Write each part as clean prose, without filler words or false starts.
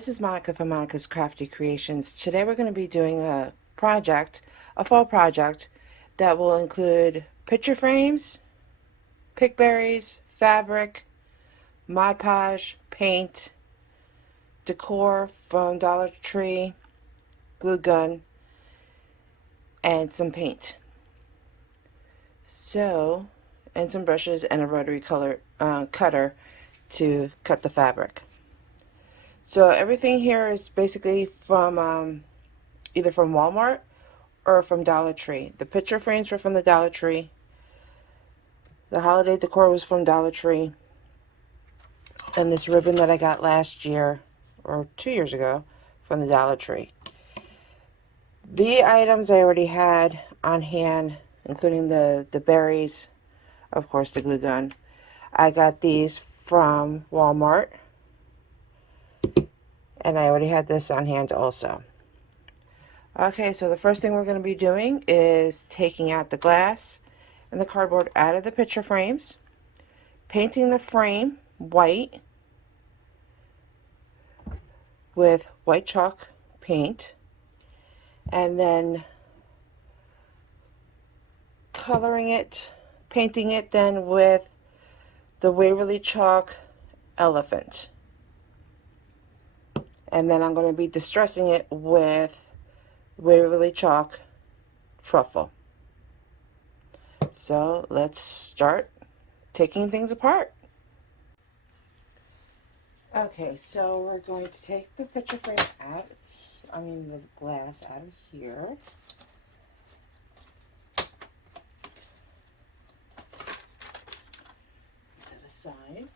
This is Monica from Monica's Crafty Creations. Today we're going to be doing a project, a fall project, that will include picture frames, pickberries, fabric, Mod Podge, paint, decor from Dollar Tree, glue gun, and some paint. So, and some brushes and a rotary cutter to cut the fabric. So everything here is basically from either from Walmart or from Dollar Tree. The picture frames were from the Dollar Tree. The holiday decor was from Dollar Tree. And this ribbon that I got last year, or 2 years ago, from the Dollar Tree. The items I already had on hand, including the berries, of course the glue gun. I got these from Walmart. And I already had this on hand also. Okay, so the first thing we're going to be doing is taking out the glass and the cardboard out of the picture frames, painting the frame white with white chalk paint, and then coloring it, painting it then with the Waverly chalk elephant. And then I'm going to be distressing it with Waverly chalk truffle. So let's start taking things apart. Okay, so we're going to take the picture frame out, the glass out of here. Put that aside.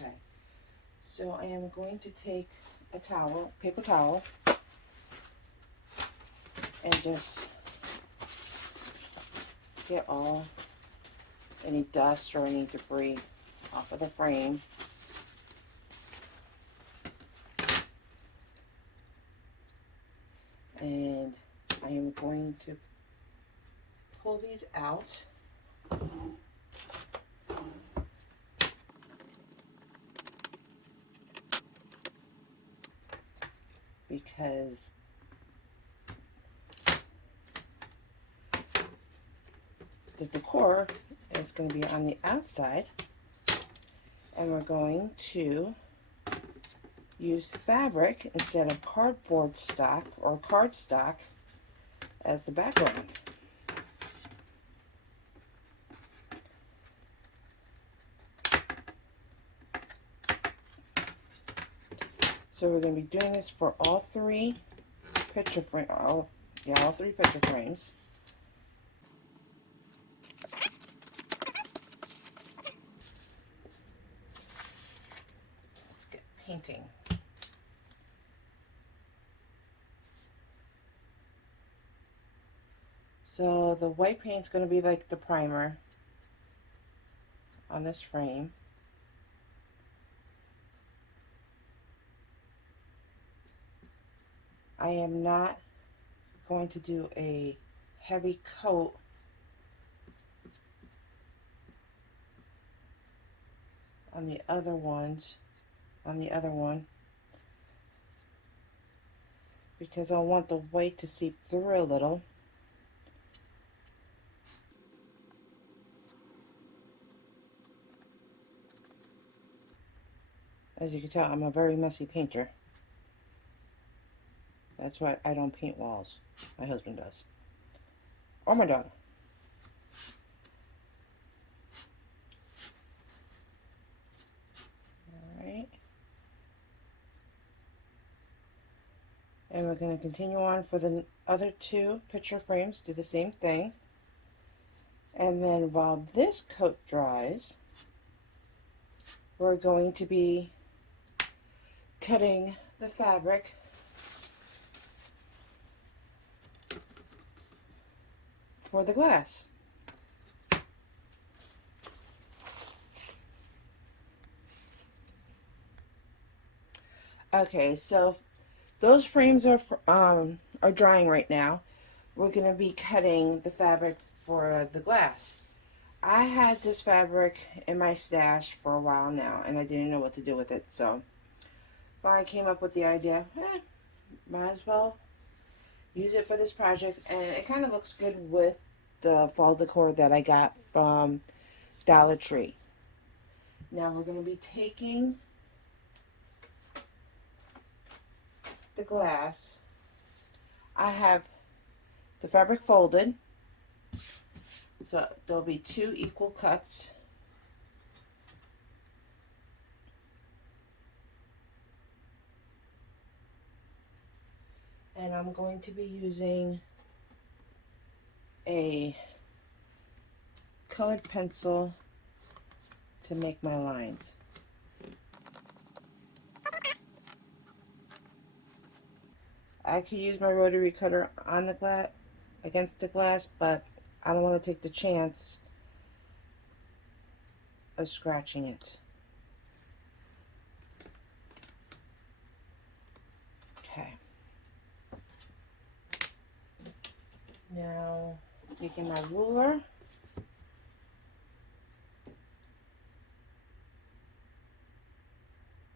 Okay, so I am going to take a towel, paper towel, and just get any dust or any debris off of the frame. And I am going to pull these out. Because the decor is going to be on the outside, and we're going to use fabric instead of cardboard stock or cardstock as the background. So we're going to be doing this for all three picture all three picture frames. Let's get painting. So the white paint's going to be like the primer on this frame. I am not going to do a heavy coat on the other one, because I want the white to seep through a little. As you can tell, I'm a very messy painter. That's why I don't paint walls. My husband does. Or my daughter. Alright. And we're going to continue on for the other two picture frames. Do the same thing. And then while this coat dries, we're going to be cutting the fabric for the glass. Okay, so those frames are drying right now. We're going to be cutting the fabric for the glass. I had this fabric in my stash for a while now, and I didn't know what to do with it, so I came up with the idea, might as well use it for this project, and it kind of looks good with the fall decor that I got from Dollar Tree. Now we're going to be taking the glass. I have the fabric folded, so there'll be 2 equal cuts. And I'm going to be using a colored pencil to make my lines. I could use my rotary cutter on the glass, against the glass, but I don't want to take the chance of scratching it. Okay. Now, taking my ruler,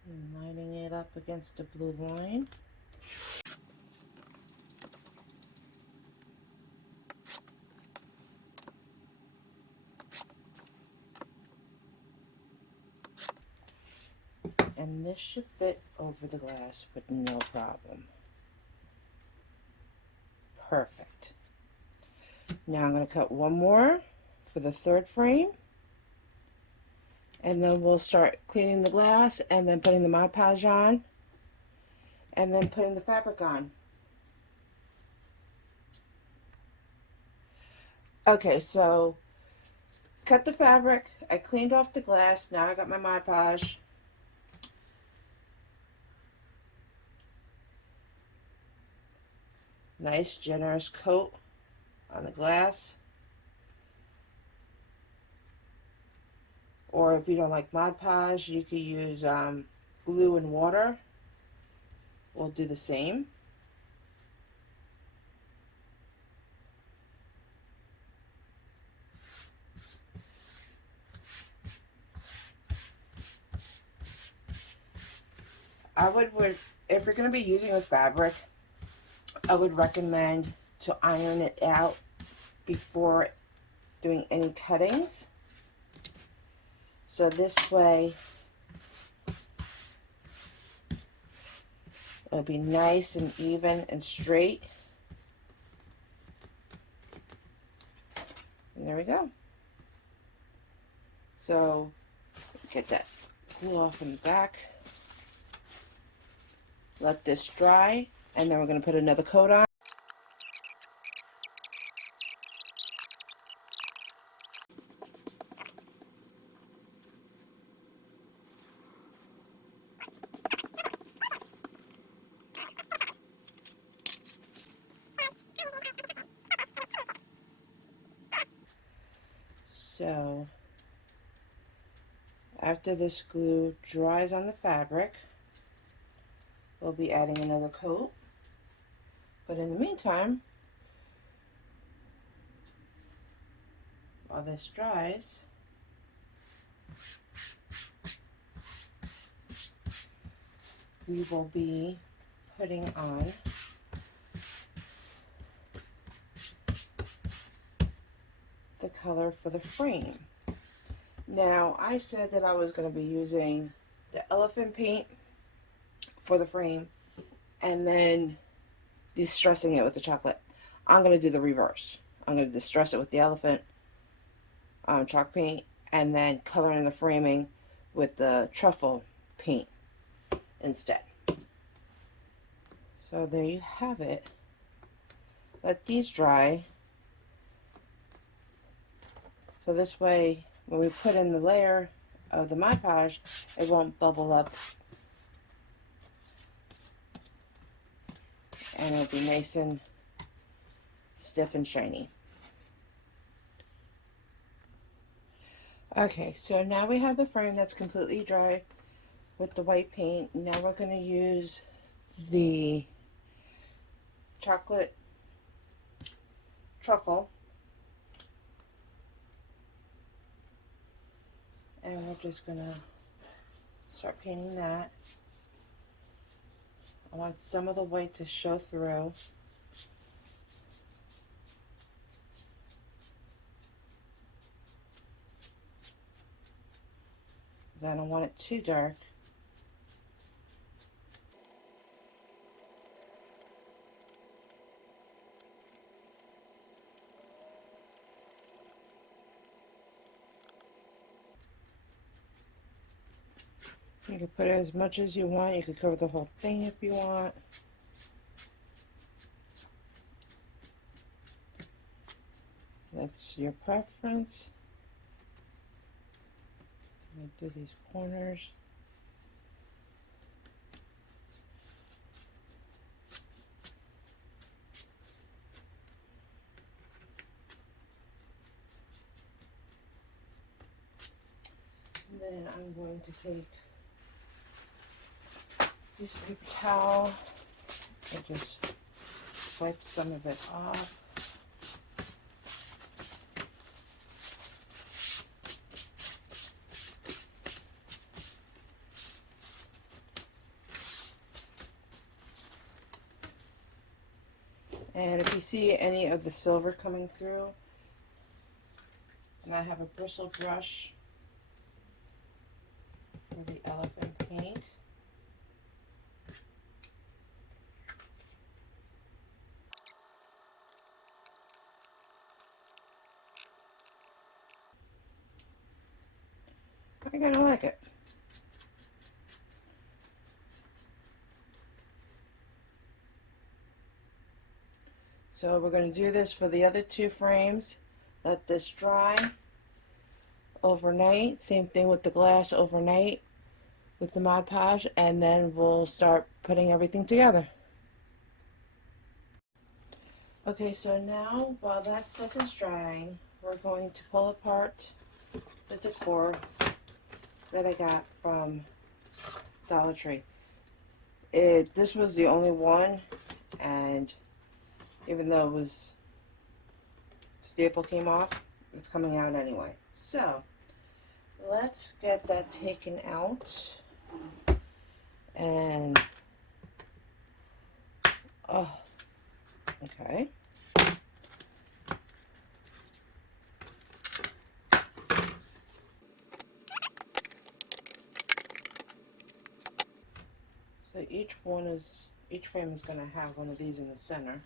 and lining it up against the blue line. And this should fit over the glass with no problem. Perfect. Now I'm going to cut one more for the 3rd frame. And then we'll start cleaning the glass and then putting the Mod Podge on. And then putting the fabric on. Okay, so cut the fabric. I cleaned off the glass. Now I got my Mod Podge. Nice generous coat on the glass. Or if you don't like Mod Podge, you could use glue and water. We'll do the same. If you're going to be using a fabric, I would recommend to iron it out before doing any cuttings. So this way it'll be nice and even and straight. And there we go. So get that glue off in the back. Let this dry, and then we're going to put another coat on. So after this glue dries on the fabric, we'll be adding another coat. But in the meantime, while this dries, we will be putting on the color for the frame. Now, I said that I was going to be using the elephant paint for the frame and then distressing it with the chocolate. I'm going to do the reverse. I'm going to distress it with the elephant chalk paint and then color in the framing with the truffle paint instead. So there you have it. Let these dry. So this way, when we put in the layer of the Mod Podge, it won't bubble up. And it'll be nice and stiff and shiny. Okay, so now we have the frame that's completely dry. with the white paint. Now we're going to use the chocolate truffle, and we're just going to start painting that. I want some of the white to show through. Because I don't want it too dark. You can put as much as you want. You can cover the whole thing if you want. That's your preference. I'm going to do these corners. And then I'm going to take this paper towel and just wipe some of it off. And if you see any of the silver coming through, and I have a bristle brush for the elephant paint. I kind of like it. So we're going to do this for the other two frames. Let this dry overnight. Same thing with the glass overnight with the Mod Podge, and then we'll start putting everything together. Okay, so now while that stuff is drying, we're going to pull apart the decor that I got from Dollar Tree. This was the only one, and even though it was staple came off, it's coming out anyway. So let's get that taken out. And oh, okay. So each frame is going to have one of these in the center.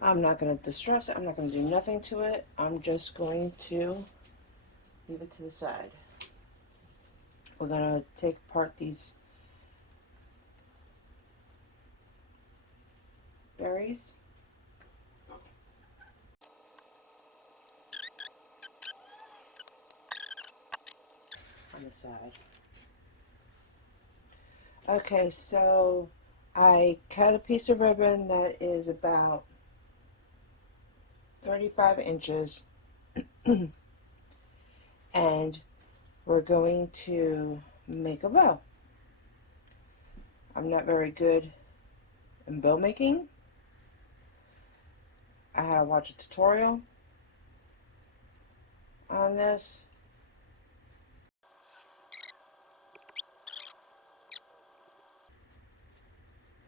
I'm not going to distress it. I'm not going to do nothing to it. I'm just going to leave it to the side. We're going to take apart these berries. On the side. Okay, so I cut a piece of ribbon that is about 35 inches and we're going to make a bow. I'm not very good in bow making. I had to watch a tutorial on this.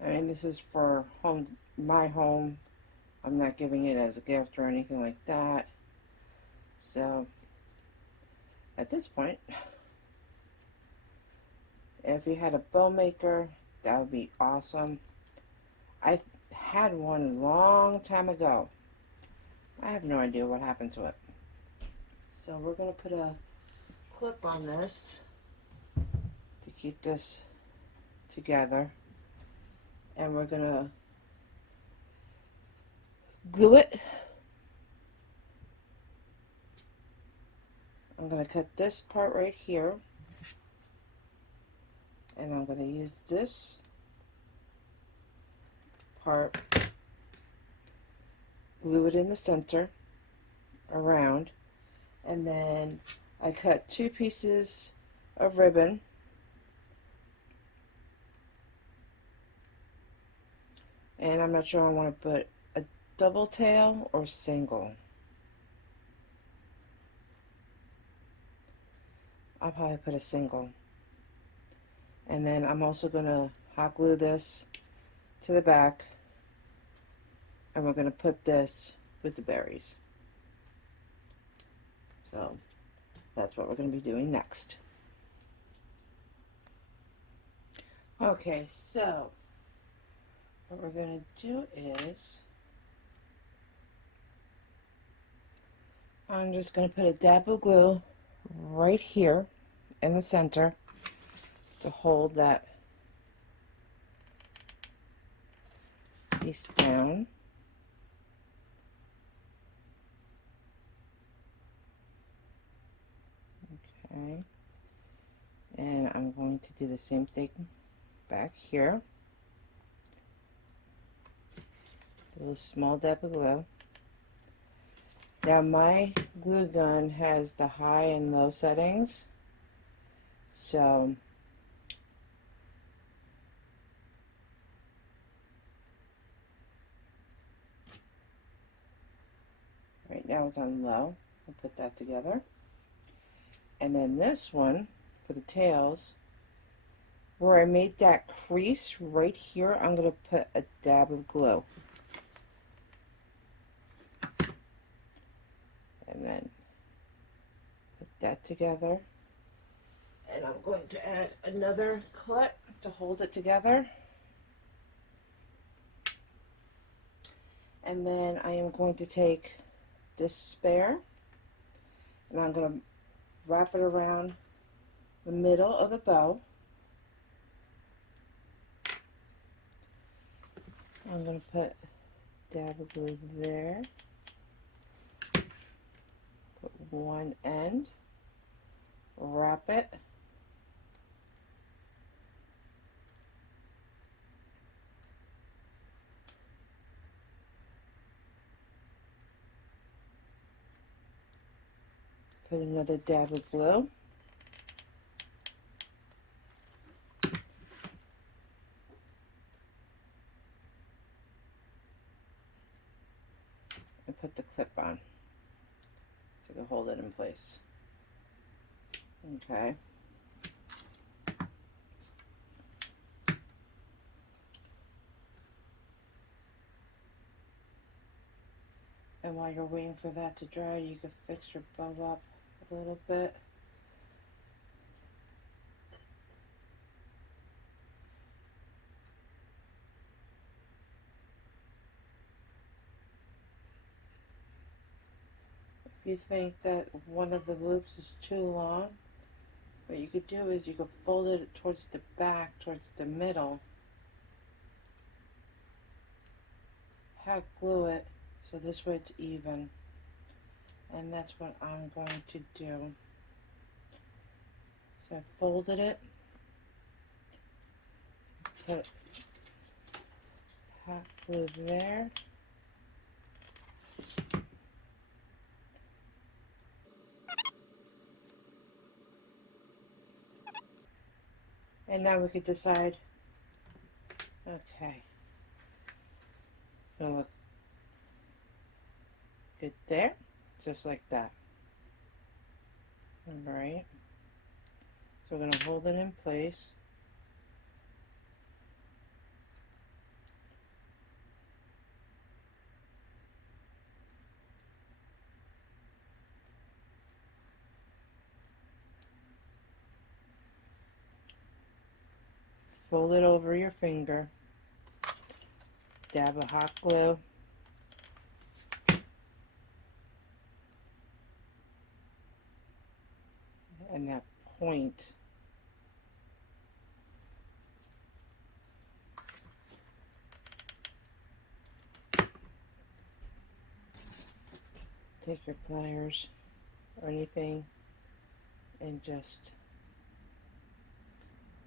I mean, this is for my home. I'm not giving it as a gift or anything like that. So, at this point, if you had a bow maker, that would be awesome. I had one a long time ago. I have no idea what happened to it. So we're going to put a clip on this to keep this together. And we're going to glue it. I'm going to cut this part right here. And I'm going to use this part glue it in the center around, and then I cut 2 pieces of ribbon, and I'm not sure I want to put a double tail or single. I'll probably put a single. And then I'm also going to hot glue this to the back, and we're going to put this with the berries. So that's what we're going to be doing next. Okay, so what we're going to do is I'm just going to put a dab of glue right here in the center to hold that piece down. Okay, and I'm going to do the same thing back here. A little small dab of glue. Now my glue gun has the high and low settings, so right now it's on low. I'll put that together. And then this one, for the tails, where I made that crease right here, I'm going to put a dab of glue. And then put that together. And I'm going to add another clip to hold it together. And then I am going to take this spare, and I'm going to wrap it around the middle of the bow. I'm going to put a dab of glue there. Put one end, wrap it, put another dab of glue, and put the clip on so I can hold it in place. Okay. And while you're waiting for that to dry, you can fix your bow up a little bit. If you think that one of the loops is too long, what you could do is you could fold it towards the back, towards the middle, hot glue it so this way it's even. And that's what I'm going to do. So I folded it, put hot glue there, and now we could decide, okay, gonna look good there, just like that. Alright, so we're going to hold it in place. Fold it over your finger, dab of hot glue, and that point take your pliers or anything and just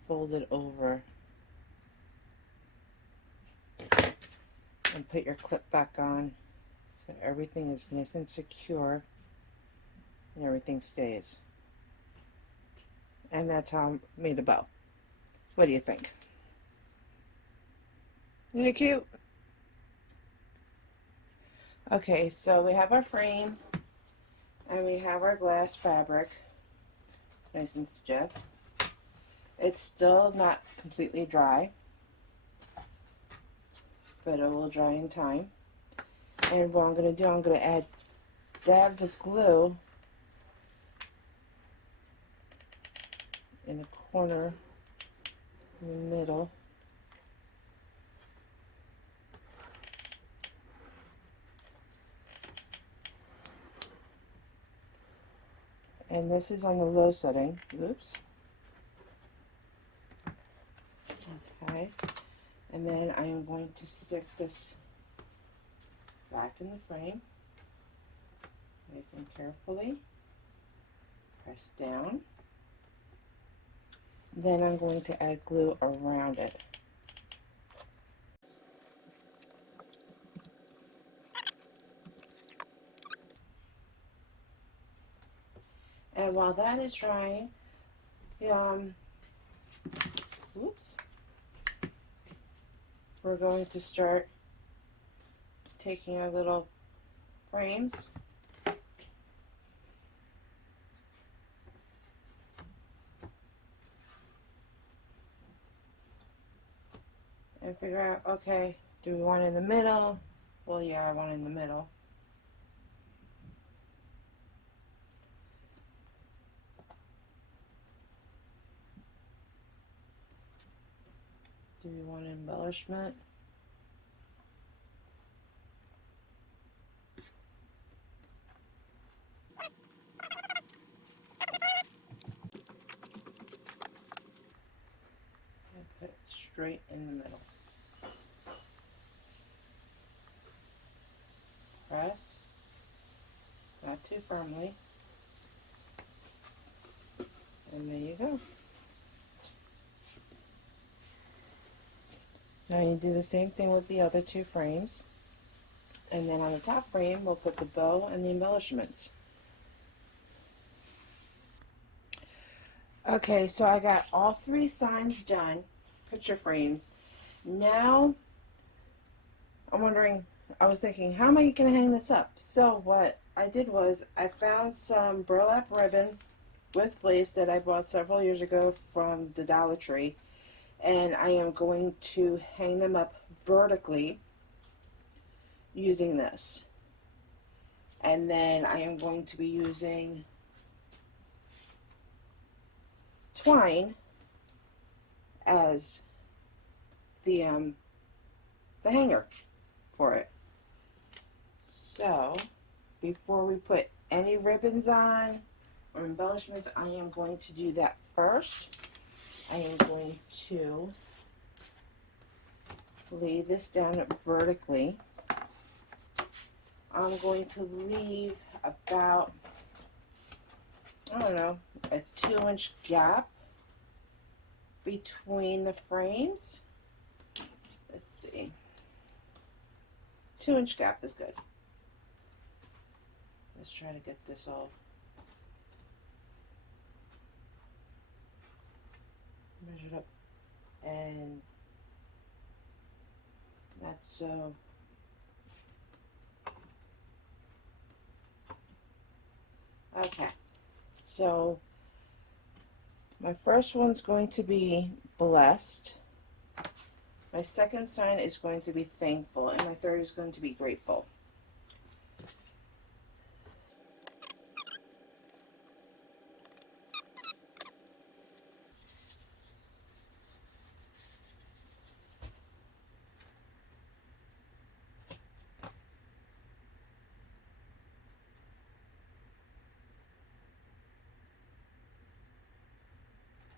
fold it over and put your clip back on So everything is nice and secure and everything stays. And that's how I made a bow. What do you think? Isn't it cute? Okay, so we have our frame and we have our glass fabric, nice and stiff. It's still not completely dry, but it will dry in time. And what I'm going to do, I'm going to add dabs of glue in the corner, in the middle. And this is on the low setting. Oops. Okay. And then I am going to stick this back in the frame, nice and carefully. Press down. Then I'm going to add glue around it. And while that is drying, oops, we're going to start taking our little frames and figure out, okay, do we want it in the middle? Well, yeah, I want it in the middle. Do we want embellishment? And put it straight in the middle. Press, not too firmly, and there you go. Now you do the same thing with the other two frames, and then on the top frame we'll put the bow and the embellishments. Okay, so I got all three signs done, picture frames. Now I'm wondering, I was thinking, how am I going to hang this up? So what I did was I found some burlap ribbon with lace that I bought several years ago from the Dollar Tree, and I am going to hang them up vertically using this. And then I am going to be using twine as the hanger for it. So before we put any ribbons on or embellishments, I am going to do that first. I am going to lay this down vertically. I'm going to leave about, I don't know, a 2-inch gap between the frames. Let's see. 2-inch gap is good. Let's try to get this all measured up, and that's so. Okay, so my first one's going to be blessed. My second sign is going to be thankful, and my third is going to be grateful.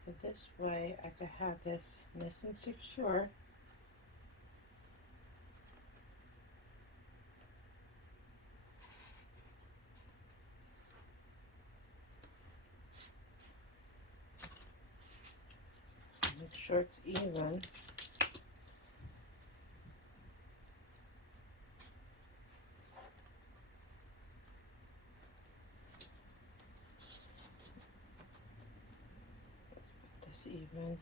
So this way I could have this nice and secure. Make sure it's even. even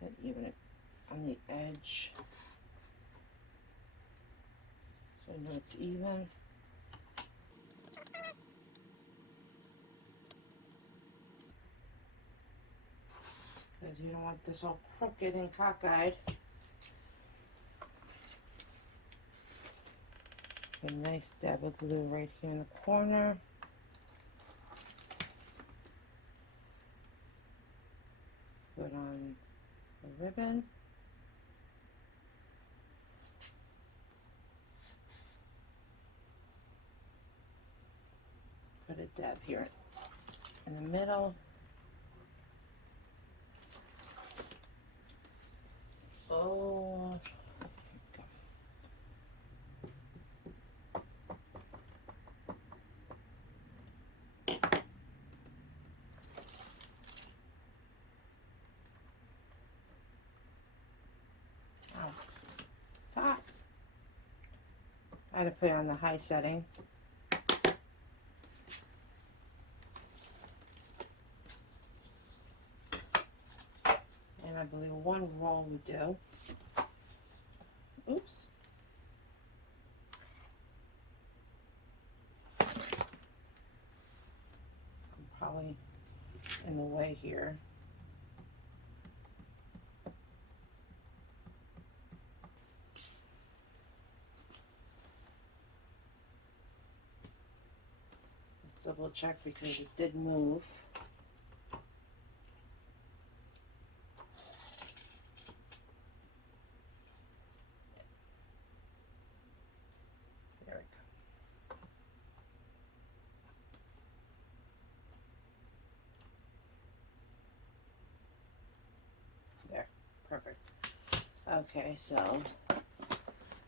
and even it on the edge, so I know it's even. Because you don't want this all crooked and cockeyed. A nice dab of glue right here in the corner. Put on the ribbon. Put a dab here in the middle. Oh, top. I had to put it on the high setting. And I believe one roll would do. Oops. I'm probably in the way here. Double check because it did move. There we go. There, perfect. Okay, so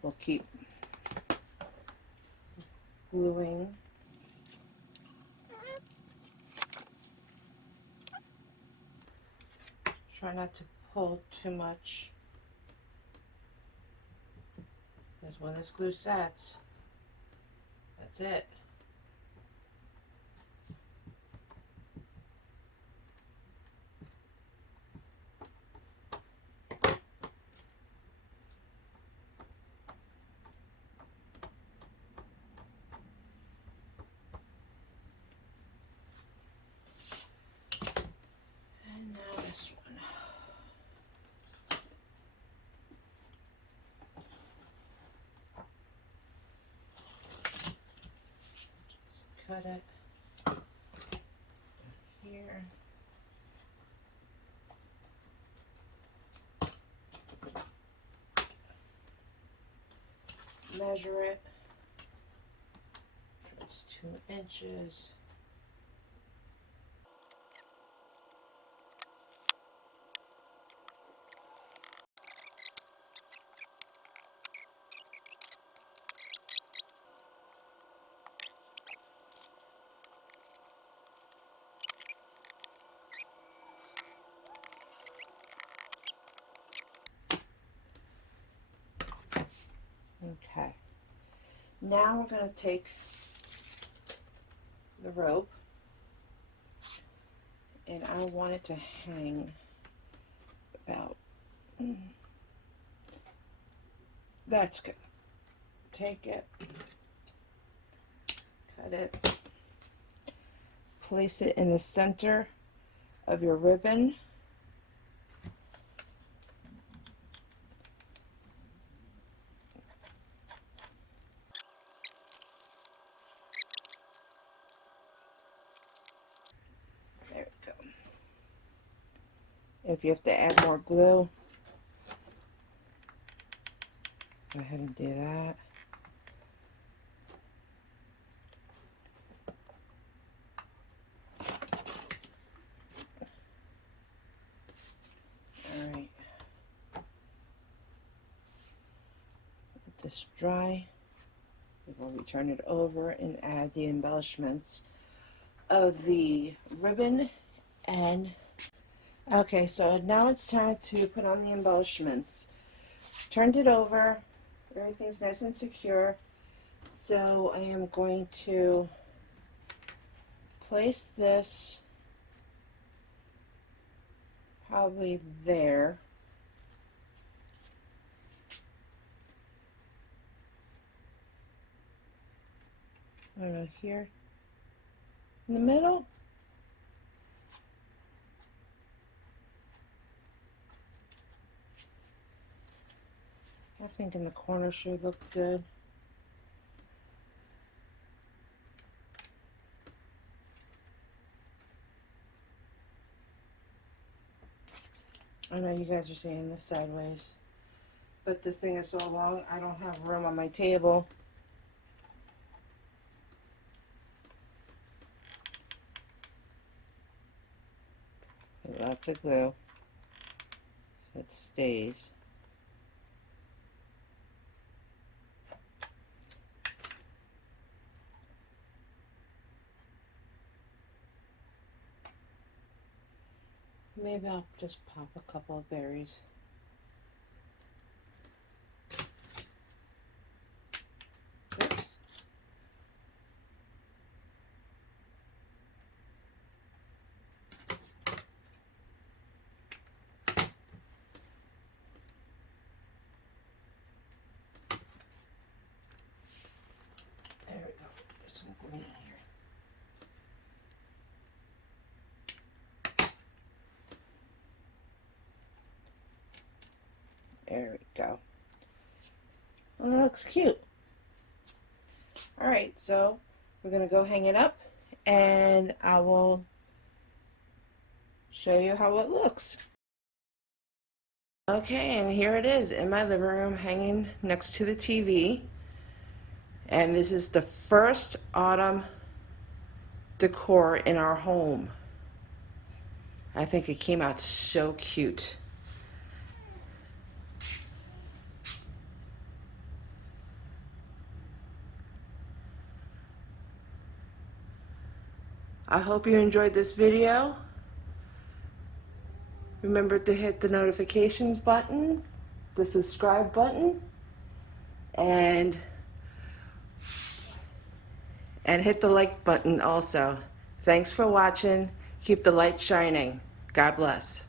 we'll keep gluing. Try not to pull too much, because when this glue sets, that's it. And now this one. Cut it here. Measure it. It's 2 inches. Okay, now we're going to take the rope, and I want it to hang about, that's good. Take it, cut it, place it in the center of your ribbon. There we go. If you have to add more glue, go ahead and do that. Alright. Let this dry before we turn it over and add the embellishments of the ribbon. And okay, so now it's time to put on the embellishments. Turned it over, everything's nice and secure, so I am going to place this probably there. I don't know, here in the middle. I think in the corner should look good. I know you guys are seeing this sideways, but this thing is so long I don't have room on my table. Lots of glue so it stays. Maybe I'll just pop a couple of berries. Oops. There we go. There's some green in here. There we go. Well, that looks cute. Alright, so we're going to go hang it up and I will show you how it looks. Okay, and here it is in my living room hanging next to the TV. And this is the first autumn decor in our home. I think it came out so cute. I hope you enjoyed this video. Remember to hit the notifications button, the subscribe button, and hit the like button also. Thanks for watching. Keep the light shining. God bless.